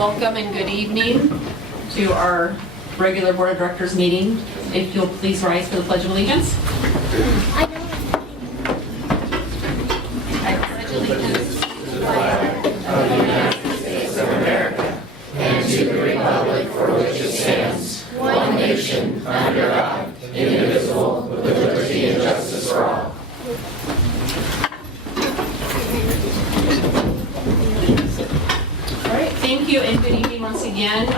Welcome and good evening to our regular Board of Directors meeting. If you'll please rise for the Pledge of Allegiance. I pledge allegiance to the flag of the United States of America and to the republic for which it stands, one nation, under God, indivisible, with liberty and justice for all. Thank you and good evening once again.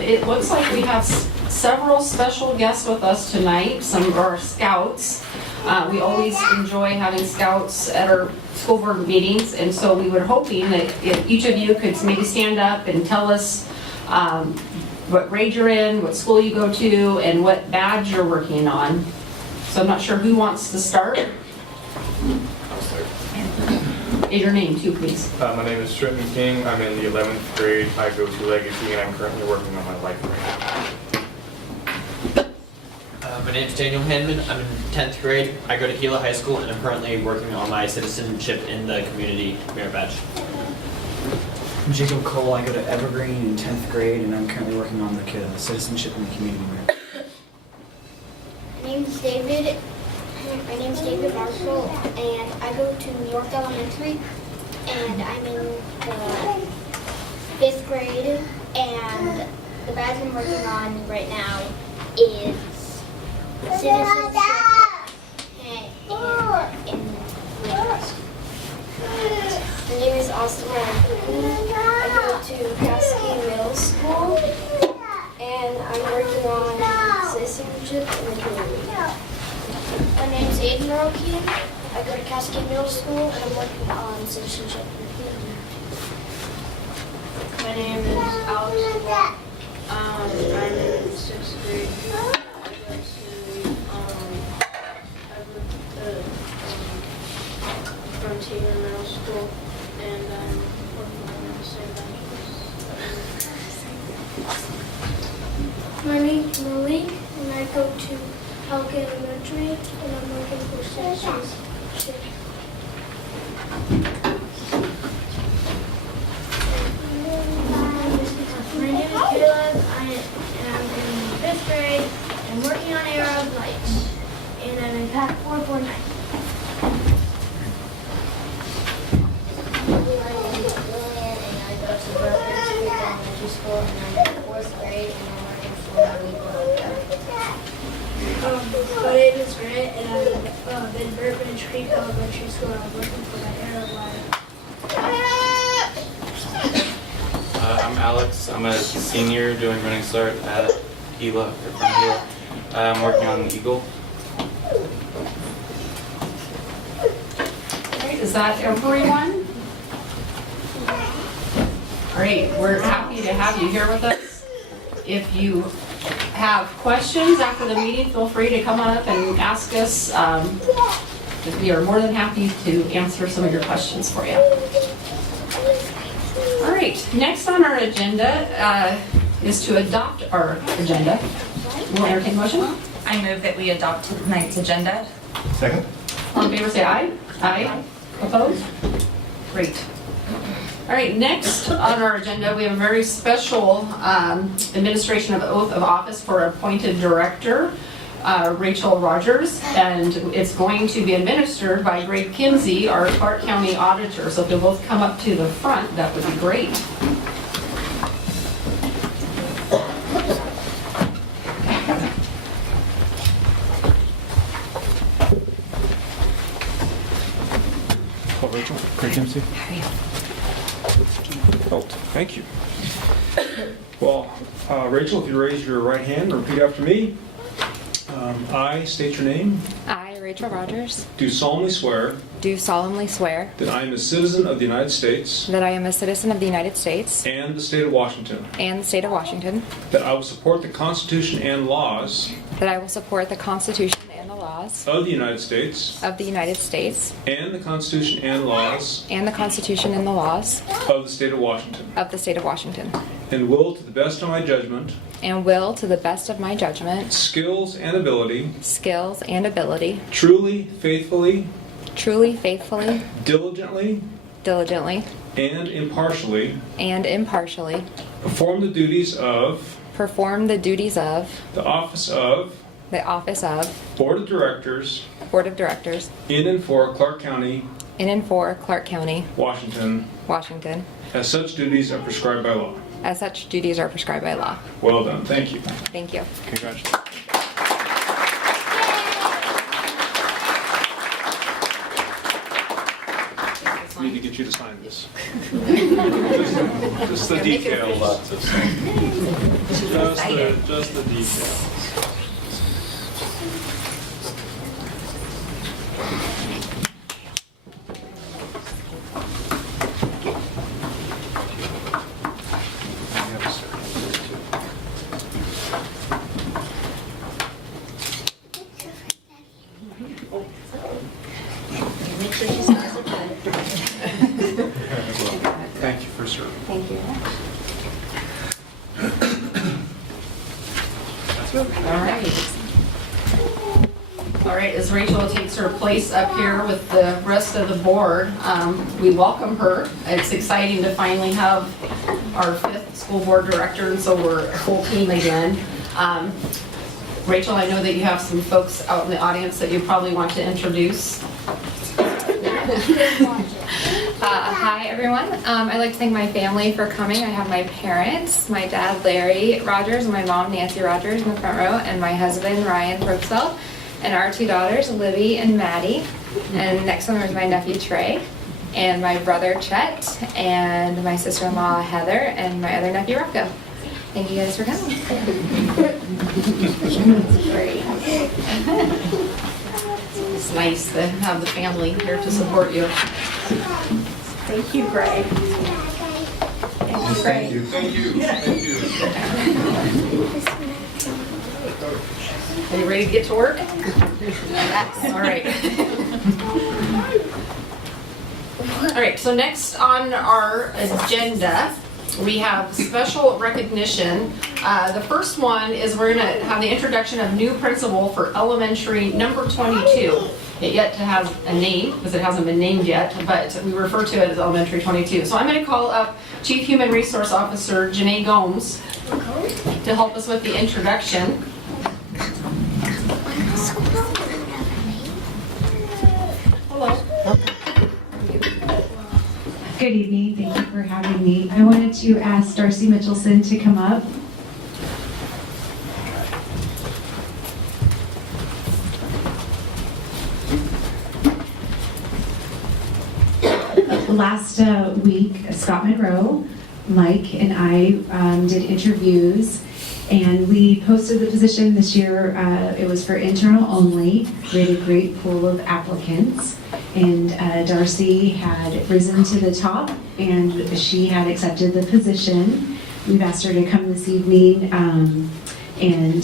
It looks like we have several special guests with us tonight, some of our scouts. We always enjoy having scouts at our school board meetings, and so we were hoping that if each of you could maybe stand up and tell us what grade you're in, what school you go to, and what badge you're working on. So I'm not sure who wants to start. Your name too, please. My name is Trenton King. I'm in the 11th grade. I go to Legacy and I'm currently working on my life grade. My name is Daniel Hanman. I'm in 10th grade. I go to Gila High School and I'm currently working on my citizenship in the community merit badge. I'm Jacob Cole. I go to Evergreen in 10th grade and I'm currently working on the citizenship in the community merit. My name's David Marshall, and I go to New York Elementary, and I'm in the 5th grade, and the badge I'm working on right now is citizenship in my name is Austin Ryan. I go to Cascade Middle School, and I'm working on citizenship in the community. My name is Aiden Rokin. I go to Cascade Middle School and I'm working on citizenship. My name is Alex Wall. I'm in 6th grade. I go to Frontier Middle School and I'm working on the same My name is Malik and I go to Pelican Elementary and I'm working for citizenship. My name is Caleb, I'm in 5th grade. I'm working on Arab Lights, and I'm in Pack 449. My name is Julian and I go to Brooklyn Elementary School and I'm in 4th grade and I'm working for My name is Grant, and I'm in Burbage Creek Elementary School, and I'm working for the Arab Light. I'm Alex. I'm a senior doing running start at Gila, or from Gila. I'm working on the Eagle. Great, is that everyone? Great, we're happy to have you here with us. If you have questions after the meeting, feel free to come on up and ask us. We are more than happy to answer some of your questions for you. All right, next on our agenda is to adopt our agenda. We'll entertain a motion. I move that we adopt tonight's agenda. Second? All in favor say aye. Aye. Opposed? Great. All right, next on our agenda, we have a very special administration of oath of office for appointed director, Rachel Rogers, and it's going to be administered by Greg Kinsey, our Clark County auditor. So if you'll both come up to the front, that would be great. Oh, Rachel. Great, Kimsey. Oh, thank you. Well, Rachel, if you raise your right hand and repeat after me. I state your name. I, Rachel Rogers, Do solemnly swear do solemnly swear that I am a citizen of the United States that I am a citizen of the United States and the state of Washington, and the state of Washington, that I will support the Constitution and laws that I will support the Constitution and the laws of the United States of the United States and the Constitution and laws and the Constitution and the laws of the state of Washington, of the state of Washington, and will, to the best of my judgment, and will, to the best of my judgment, skills, and ability, truly, faithfully, diligently, and impartially, perform the duties of perform the duties of the office of the office of Board of Directors Board of Directors in and for Clark County, in and for Clark County, Washington, Washington, as such duties are prescribed by law. as such duties are prescribed by law. Well done. Thank you. Thank you. Congratulations. I need to get you to sign this. Just the details. Lots of just the details. Thank you for serving. Thank you. All right. All right, as Rachel takes her place up here with the rest of the board, we welcome her. It's exciting to finally have our 5th school board director, and so we're a full team again. Rachel, I know that you have some folks out in the audience that you probably want to introduce. Hi, everyone. I'd like to thank my family for coming. I have my parents, my dad, Larry Rogers, and my mom, Nancy Rogers, in the front row, and my husband, Ryan Brooksell, and our 2 daughters, Libby and Maddie. And next one is my nephew, Trey, and my brother, Chet, and my sister-in-law, Heather, and my other nephew, Rocco. Thank you guys for coming. Great. It's nice to have the family here to support you. Thank you, Greg. Thank you. Thank you. Thank you. Are you ready to get to work? Yes. All right. All right, so next on our agenda, we have special recognition. The first one is we're going to have the introduction of new principal for elementary number 22. It yet to have a name, because it hasn't been named yet, but we refer to it as elementary 22. So I'm going to call up Chief Human Resource Officer Janae Gomes to help us with the introduction. Hello. Good evening. Thank you for having me. I wanted to ask Darcy Mitchelson to come up. Last week, Scott Monroe, Mike, and I did interviews, and we posted the position this year. It was for internal only. We had a great pool of applicants, and Darcy had risen to the top, and she had accepted the position. We've asked her to come this evening and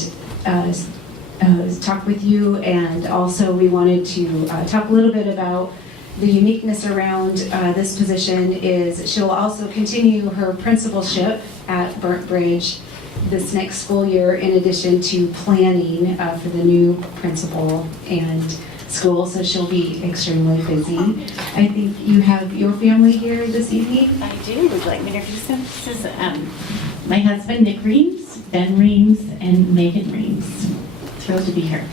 talk with you, and also we wanted to talk a little bit about the uniqueness around this position. Is she'll also continue her principalship at Burnt Bridge this next school year, in addition to planning for the new principal and school, so she'll be extremely busy. I think you have your family here this evening. I do. Would you like me to introduce them? This is my husband, Nick Reams, Ben Reams, and Megan Reams. Thrilled to be here.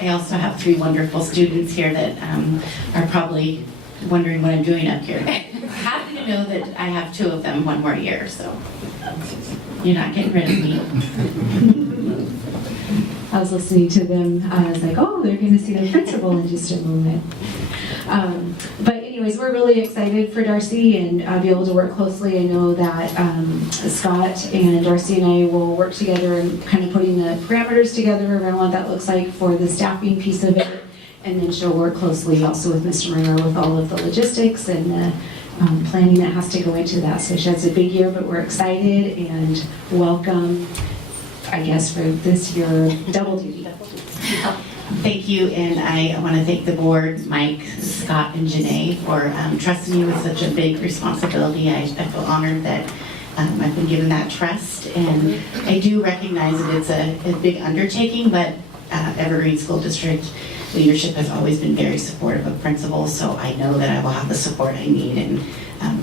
I also have 3 wonderful students here that are probably wondering what I'm doing up here. Happy to know that I have 2 of them 1 more year, so you're not getting rid of me. I was listening to them. I was like, oh, they're going to see the principal in just a moment. But anyways, we're really excited for Darcy and be able to work closely. I know that Scott and Darcy and I will work together and kind of putting the parameters together around what that looks like for the staffing piece of it. And then she'll work closely also with Mr. Monroe with all of the logistics and the planning that has to go into that. So she has a big year, but we're excited and welcome, I guess, for this year, double duty. Thank you, and I want to thank the board, Mike, Scott, and Janae for trusting me with such a big responsibility. I feel honored that I've been given that trust, and I do recognize that it's a big undertaking, but Evergreen School District leadership has always been very supportive of principals, so I know that I will have the support I need, and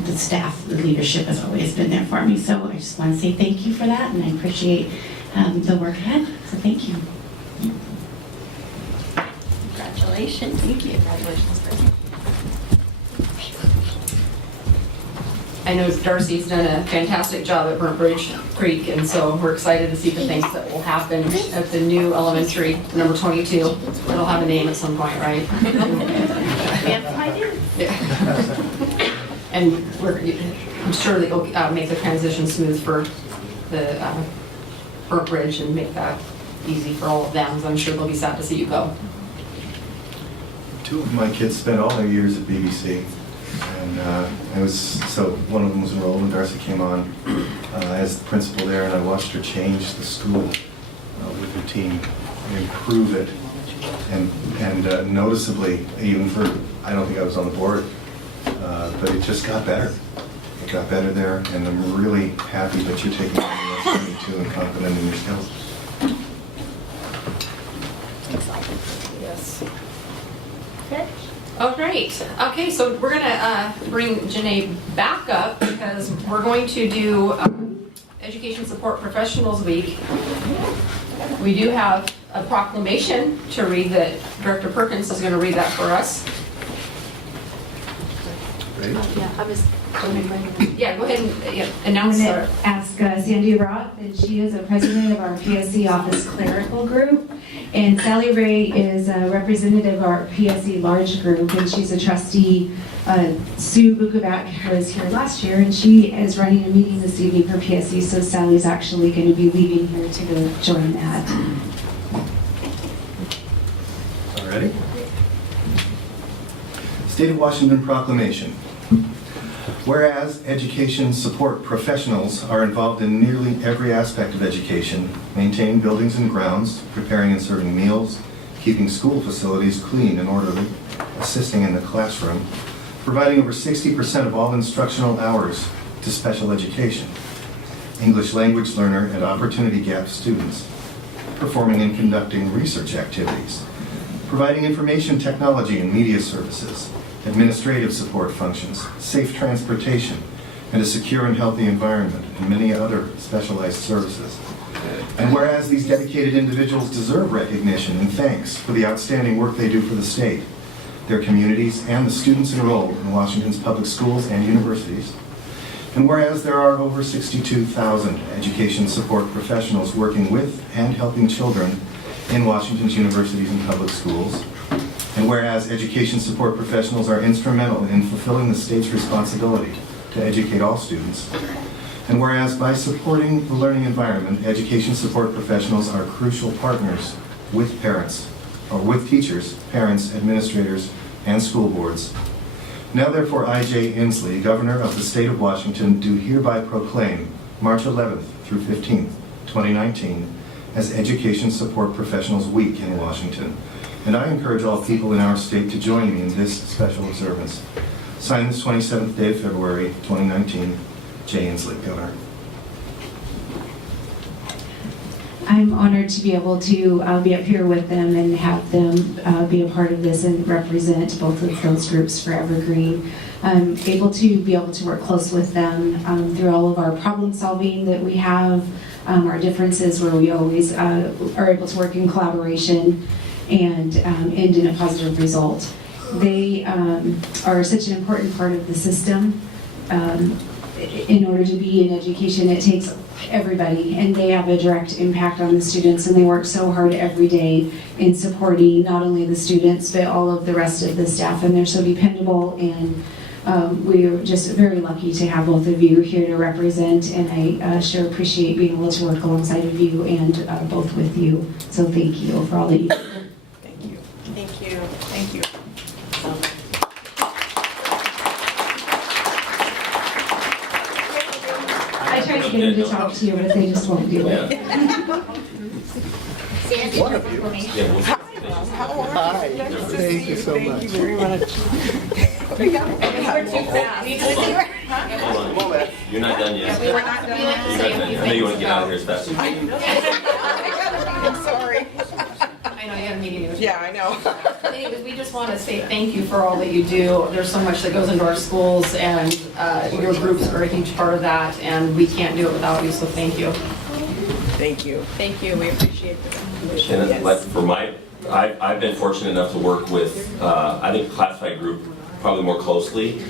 the staff, the leadership has always been there for me. So I just want to say thank you for that, and I appreciate the work ahead. So thank you. Congratulations. Thank you. Congratulations, Brittany. I know Darcy's done a fantastic job at Burnt Bridge Creek, and so we're excited to see the things that will happen at the new elementary, number 22. It'll have a name at some point, right? Yeah. And I'm sure that you'll make the transition smooth for the Burnt Bridge and make that easy for all of them. So I'm sure they'll be sad to see you go. Two of my kids spent all their years at BBC, and one of them was enrolled when Darcy came on as the principal there, and I watched her change the school with her team, and improve it, and noticeably, even for, I don't think I was on the board, but it just got better. It got better there, and I'm really happy that you're taking on the journey too and confident in your skills. Yes. Okay. Oh, great. Okay, so we're gonna bring Janae back up because we're going to do Education Support Professionals Week. We do have a proclamation to read that Director Perkins is gonna read that for us. Ready? Yeah, I was. Yeah, go ahead and I'm announce going her. to ask Sandy Roth, and she is a president of our PSC office clerical group. And Sally Ray is a representative of our PSC large group, and she's a trustee. Sue Bukovac was here last year, and she is running a meeting this evening for PSC, so Sally's actually going to be leaving here to go join that. All ready? State of Washington Proclamation. Whereas education support professionals are involved in nearly every aspect of education, maintaining buildings and grounds, preparing and serving meals, keeping school facilities clean and orderly, assisting in the classroom, providing over 60% of all instructional hours to special education, English language learner and opportunity gap students, performing and conducting research activities, providing information technology and media services, administrative support functions, safe transportation, and a secure and healthy environment, and many other specialized services. And whereas these dedicated individuals deserve recognition and thanks for the outstanding work they do for the state, their communities, and the students enrolled in Washington's public schools and universities, and whereas there are over 62,000 education support professionals working with and helping children in Washington's universities and public schools, and whereas education support professionals are instrumental in fulfilling the state's responsibility to educate all students, and whereas by supporting the learning environment, education support professionals are crucial partners with parents, or with teachers, parents, administrators, and school boards. Now therefore I, Jay Inslee, Governor of the State of Washington, do hereby proclaim March 11th through 15th, 2019, as Education Support Professionals Week in Washington. And I encourage all people in our state to join me in this special observance. Signed this 27th day of February, 2019, Jay Inslee, Governor. I'm honored to be able to be up here with them and have them be a part of this and represent both of those groups for Evergreen. I'm able to work close with them through all of our problem solving that we have, our differences where we always are able to work in collaboration and end in a positive result. They are such an important part of the system. In order to be in education, it takes everybody, and they have a direct impact on the students, and they work so hard every day in supporting not only the students, but all of the rest of the staff, and they're so dependable, and we're just very lucky to have both of you here to represent, and I sure appreciate being able to work alongside of you and both with you. So thank you for all that you do. Thank you. Thank you. Thank you. I tried to get them to talk to you, but they just won't do it. One of you. Hi. Thank you so much. Thank you very much. We're too fast. You're not done yet. We're not done yet. I know you want to get out of here as fast as I'm sorry. I know you had a meeting. Yeah, I know. Anyways, we just want to say thank you for all that you do. There's so much that goes into our schools, and your groups are a huge part of that, and we can't do it without you, so thank you. Thank you. Thank you. We appreciate the recognition. And Yes. like for I've been fortunate enough to work with, I think the classified group probably more closely,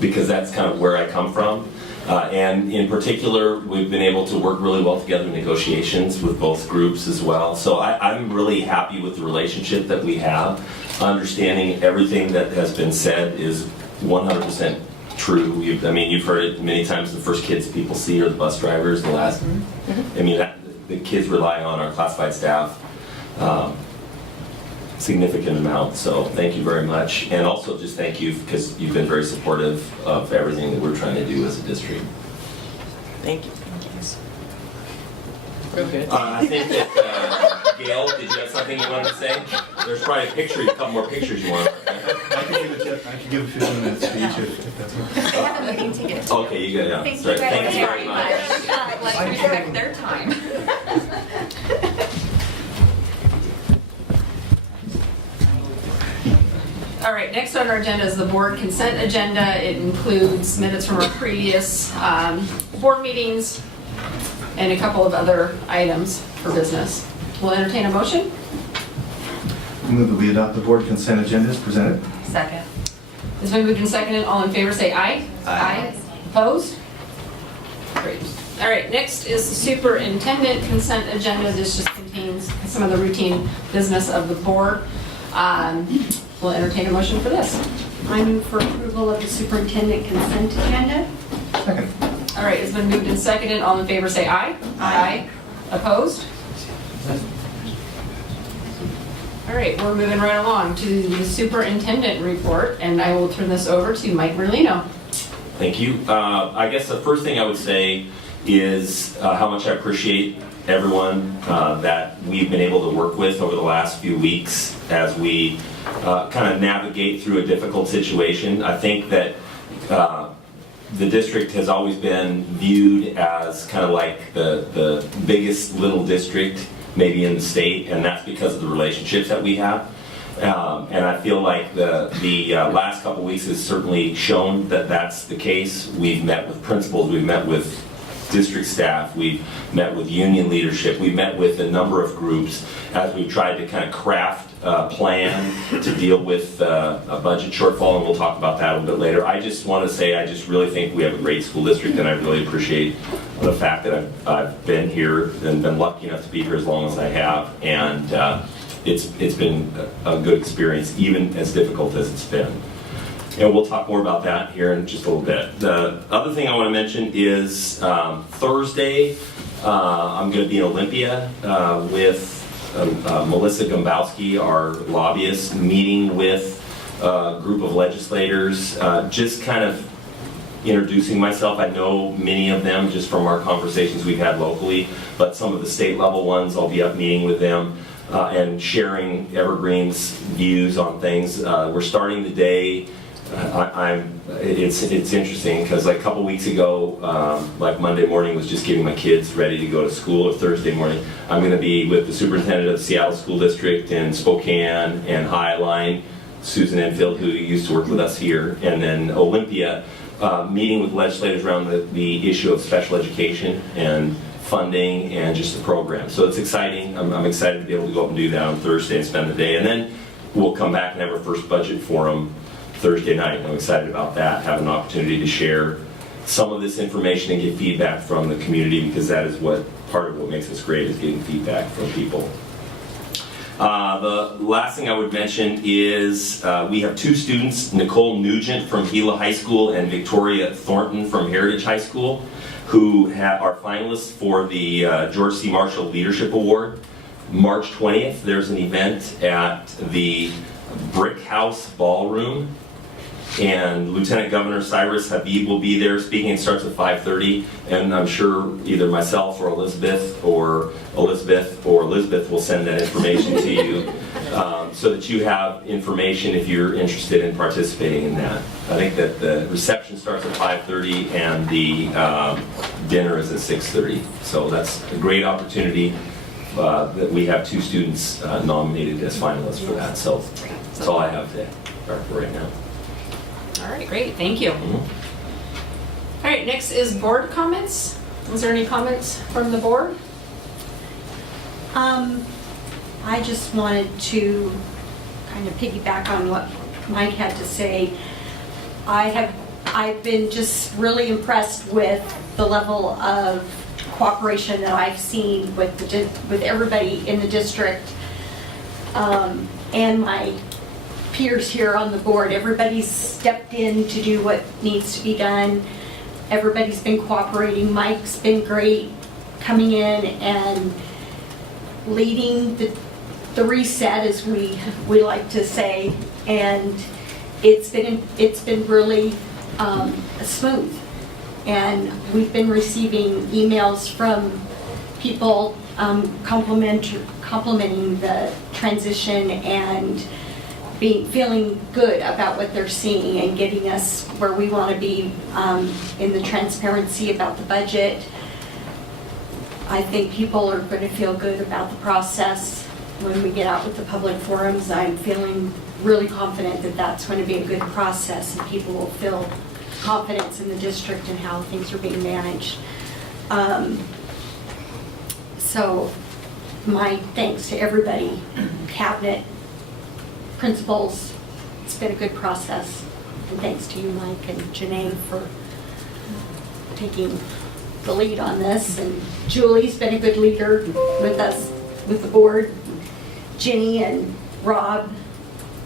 because that's kind of where I come from. And in particular, we've been able to work really well together in negotiations with both groups as well. So I'm really happy with the relationship that we have. Understanding everything that has been said is 100% true. You've heard it many times. The first kids people see are the bus drivers. The last, the kids rely on our classified staff significant amount. So thank you very much, and also just thank you because you've been very supportive of everything that we're trying to do as a district. Thank you. Real good. I think that Gail, did you have something you wanted to say? There's probably a couple more pictures you want. I can give a 15-minute speech if that's okay. I have a meeting to get to. Okay, you got it. Thank Sorry. you guys Thank you very much. Let's respect their time. All right, next on our agenda is the board consent agenda. It includes minutes from our previous board meetings and a couple of other items for business. We'll entertain a motion. I move that we adopt the board consent agenda as presented. Second. It's been moved and seconded. All in favor say aye. Aye. Opposed? Great. All right, next is the superintendent consent agenda. This just contains some of the routine business of the board. We'll entertain a motion for this. I move for approval of the superintendent consent agenda. Second. All right, it's been moved and seconded. All in favor say aye. Aye. Opposed? All right, we're moving right along to the superintendent report, and I will turn this over to Mike Merlino. Thank you. I guess the first thing I would say is how much I appreciate everyone that we've been able to work with over the last few weeks as we kind of navigate through a difficult situation. I think that the district has always been viewed as kind of like the biggest little district maybe in the state, and that's because of the relationships that we have. And I feel like the last couple weeks has certainly shown that that's the case. We've met with principals, we've met with district staff, we've met with union leadership, we've met with a number of groups as we've tried to kind of craft a plan to deal with a budget shortfall, and we'll talk about that a little bit later. I just want to say I just really think we have a great school district, and I really appreciate the fact that I've been here and been lucky enough to be here as long as I have, and it's been a good experience, even as difficult as it's been. And we'll talk more about that here in just a little bit. The other thing I want to mention is Thursday, I'm going to be in Olympia with Melissa Gombowski, our lobbyist, meeting with a group of legislators, just kind of introducing myself. I know many of them just from our conversations we've had locally, but some of the state level ones, I'll be up meeting with them and sharing Evergreen's views on things. We're starting the day. It's interesting because like a couple weeks ago, like Monday morning was just getting my kids ready to go to school, or Thursday morning. I'm going to be with the superintendent of the Seattle School District in Spokane and Highline, Susan Enfield, who used to work with us here, and then Olympia, meeting with legislators around the issue of special education and funding and just the program. So it's exciting. I'm excited to be able to go up and do that on Thursday and spend the day. And then we'll come back and have our first budget forum Thursday night. I'm excited about that, have an opportunity to share some of this information and get feedback from the community, because that is part of what makes us great, is getting feedback from people. The last thing I would mention is we have two students, Nicole Nugent from Gila High School and Victoria Thornton from Heritage High School, who are finalists for the George C. Marshall Leadership Award. March 20th, there's an event at the Brick House Ballroom, and Lieutenant Governor Cyrus Habib will be there speaking. It starts at 5:30, and I'm sure either myself or Elizabeth will send that information to you so that you have information if you're interested in participating in that. I think that the reception starts at 5:30 and the dinner is at 6:30, so that's a great opportunity that we have 2 students nominated as finalists for that. So that's all I have to for right now. All right, great, thank you. All right, next is board comments. Is there any comments from the board? I just wanted to kind of piggyback on what Mike had to say. I've been just really impressed with the level of cooperation that I've seen with everybody in the district, and my peers here on the board. Everybody's stepped in to do what needs to be done. Everybody's been cooperating. Mike's been great coming in and leading the reset, as we like to say, and it's been really smooth. And we've been receiving emails from people complimenting the transition and feeling good about what they're seeing and getting us where we want to be in the transparency about the budget. I think people are going to feel good about the process when we get out with the public forums. I'm feeling really confident that that's going to be a good process and people will feel confidence in the district and how things are being managed. So my thanks to everybody, cabinet, principals. It's been a good process. And thanks to you, Mike and Janae, for taking the lead on this. And Julie's been a good leader with us, with the board. Ginny and Rob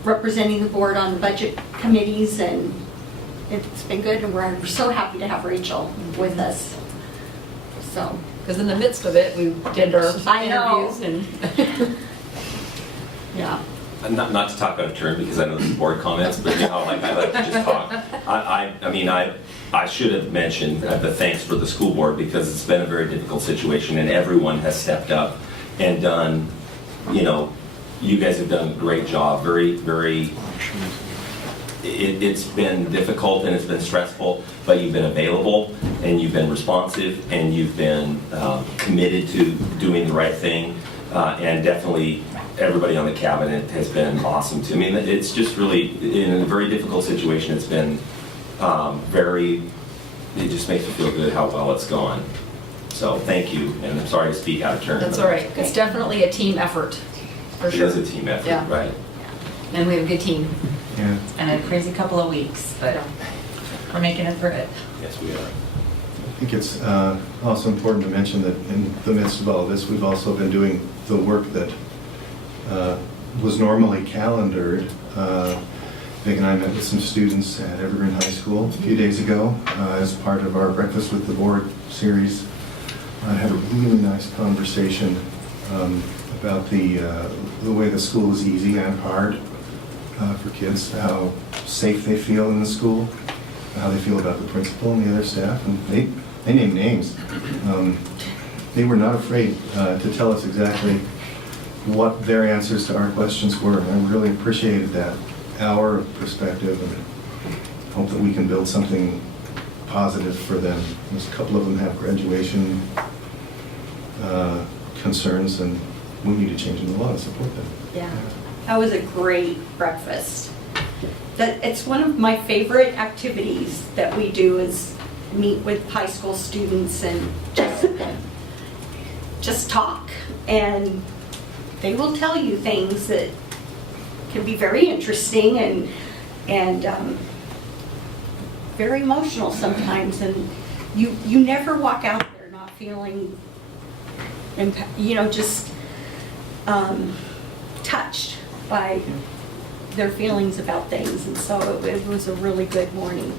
representing the board on the budget committees, and it's been good, and we're so happy to have Rachel with us. So, because in the midst of it, we did our interviews and yeah. Not to talk out of turn because I know this is board comments, but you know, like I like to just talk. I should have mentioned the thanks for the school board because it's been a very difficult situation and everyone has stepped up and done, you know, you guys have done a great job. It's been difficult and it's been stressful, but you've been available and you've been responsive and you've been committed to doing the right thing, and definitely everybody on the cabinet has been awesome too. I mean, it's just really, in a very difficult situation, it's been it just makes me feel good how well it's gone. So thank you, and I'm sorry to speak out of turn. That's all right. It's definitely a team effort, for sure. It is a team effort, yeah. Right. And we have a good team. Yeah. It's been a crazy couple of weeks, but we're making it through it. Yes, we are. I think it's also important to mention that in the midst of all of this, we've also been doing the work that was normally calendared. Vic and I met with some students at Evergreen High School a few days ago as part of our Breakfast with the Board series. I had a really nice conversation about the way the school is easy and hard for kids, how safe they feel in the school, how they feel about the principal and the other staff, and they named names. They were not afraid to tell us exactly what their answers to our questions were, and I really appreciated that, our perspective, and hope that we can build something positive for them. There's a couple of them have graduation concerns, and we need to change the law to support them. Yeah, that was a great breakfast. It's one of my favorite activities that we do is meet with high school students and just talk. And they will tell you things that can be very interesting and very emotional sometimes. And you never walk out there not feeling, just touched by their feelings about things. And so it was a really good morning.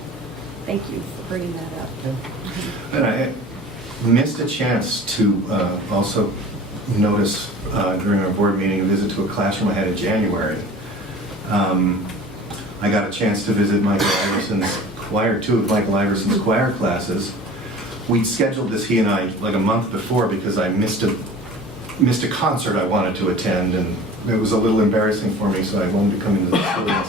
Thank you for bringing that up. And I missed a chance to also notice during our board meeting a visit to a classroom I had in January. I got a chance to visit Michael Iverson's choir, 2 of Michael Iverson's choir classes. We'd scheduled this, he and I, like a month before because I missed a concert I wanted to attend, and it was a little embarrassing for me, so I wanted to come into the school and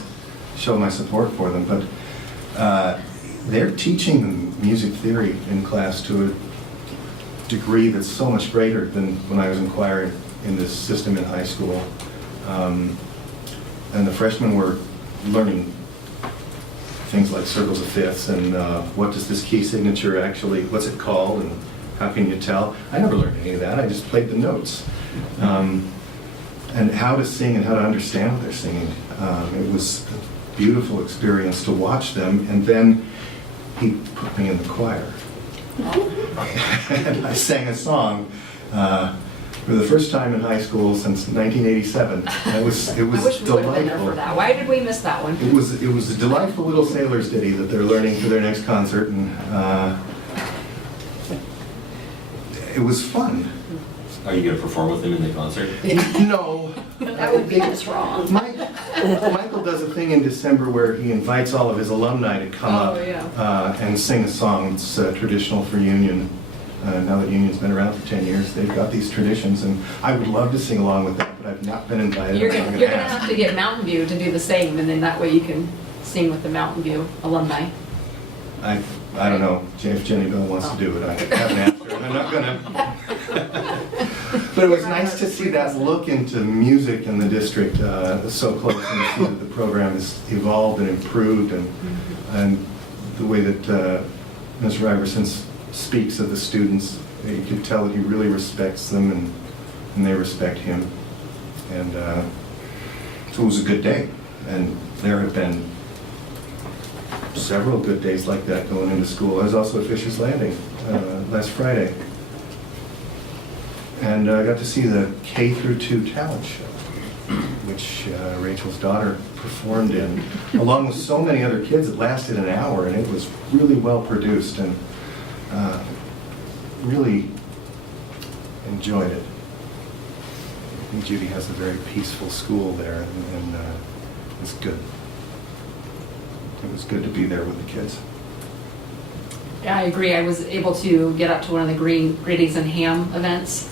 show my support for them. But they're teaching music theory in class to a degree that's so much greater than when I was in choir in this system in high school. And the freshmen were learning things like circles of fifths and what does this key signature actually, what's it called and how can you tell? I never learned any of that, I just played the notes. And how to sing and how to understand what they're singing. It was a beautiful experience to watch them, and then he put me in the choir. And I sang a song for the first time in high school since 1987. It was I wish we would have been there for delightful. that. Why did we miss that one? It was a delightful little sailor's ditty that they're learning for their next concert, and it was fun. Are you going to perform with them in the concert? No. That would be just wrong. Michael does a thing in December where he invites all of his alumni to come up and sing a song. It's traditional for Union. Now that Union's been around for 10 years, they've got these traditions, and I would love to sing along with that, but I've not been invited. You're I'm gonna gonna have to get Mountain View to do the same, and then that way you can sing with the Mountain View alumni. I don't know if Jenny Bell wants to do it. I haven't asked her, and I'm not gonna. But it was nice to see that look into music in the district so close, and to see that the program has evolved and improved, and the way that Mr. Iverson speaks of the students, you can tell that he really respects them, and they respect him. And so it was a good day, and there have been several good days like that going into school. I was also at Fisher's Landing last Friday, and I got to see the K through 2 talent show, which Rachel's daughter performed in, along with so many other kids. It lasted an hour, and it was really well produced, and really enjoyed it. I think Judy has a very peaceful school there, and it's good. It was good to be there with the kids. Yeah, I agree. I was able to get up to one of the Gritties and Ham events,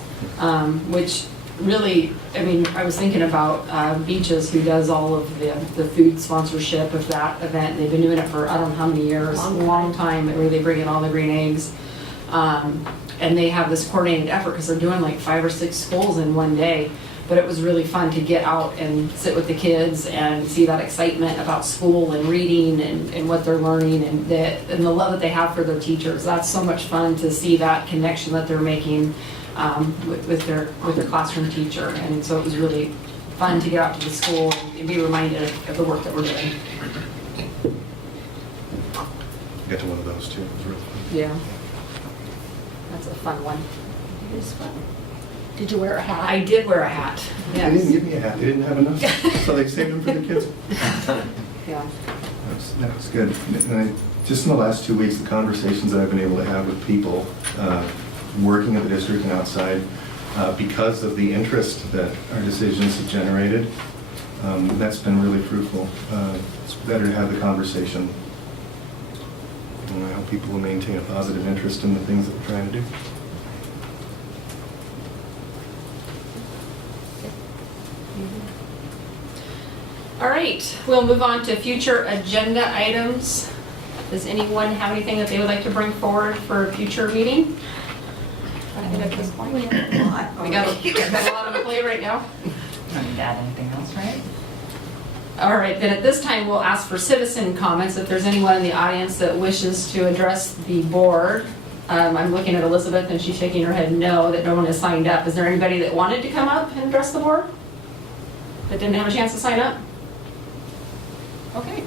which really, I mean, I was thinking about Beaches, who does all of the food sponsorship of that event. They've been doing it for I don't know how many years, a long time, where they bring in all the green eggs. And they have this coordinated effort because they're doing like 5 or 6 schools in one day. But it was really fun to get out and sit with the kids and see that excitement about school and reading and what they're learning and the love that they have for their teachers. That's so much fun to see that connection that they're making with their classroom teacher. And so it was really fun to get out to the school and be reminded of the work that we're doing. Got to one of those too. It was really fun. Yeah. That's a fun one. It is fun. Did you wear a hat? I did wear a hat. They didn't give me a hat. They didn't have enough, so they saved them for the kids. Yeah. That was good. And just in the last 2 weeks, the conversations that I've been able to have with people working at the district and outside, because of the interest that our decisions have generated, that's been really fruitful. It's better to have the conversation. And I hope people will maintain a positive interest in the things that we're trying to do. All right, we'll move on to future agenda items. Does anyone have anything that they would like to bring forward for a future meeting? I think at this point we have a lot. We got a lot on the plate right now. Don't need to add anything else, right? All right, then at this time we'll ask for citizen comments. If there's anyone in the audience that wishes to address the board. I'm looking at Elizabeth and she's shaking her head no, that no one has signed up. Is there anybody that wanted to come up and address the board that didn't have a chance to sign up? Okay.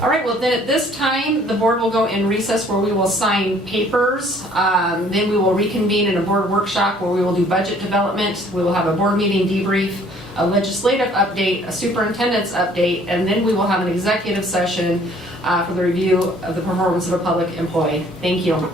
All right, well then at this time, the board will go in recess where we will sign papers. Then we will reconvene in a board workshop where we will do budget development. We will have a board meeting debrief, a legislative update, a superintendent's update, and then we will have an executive session for the review of the performance of a public employee. Thank you.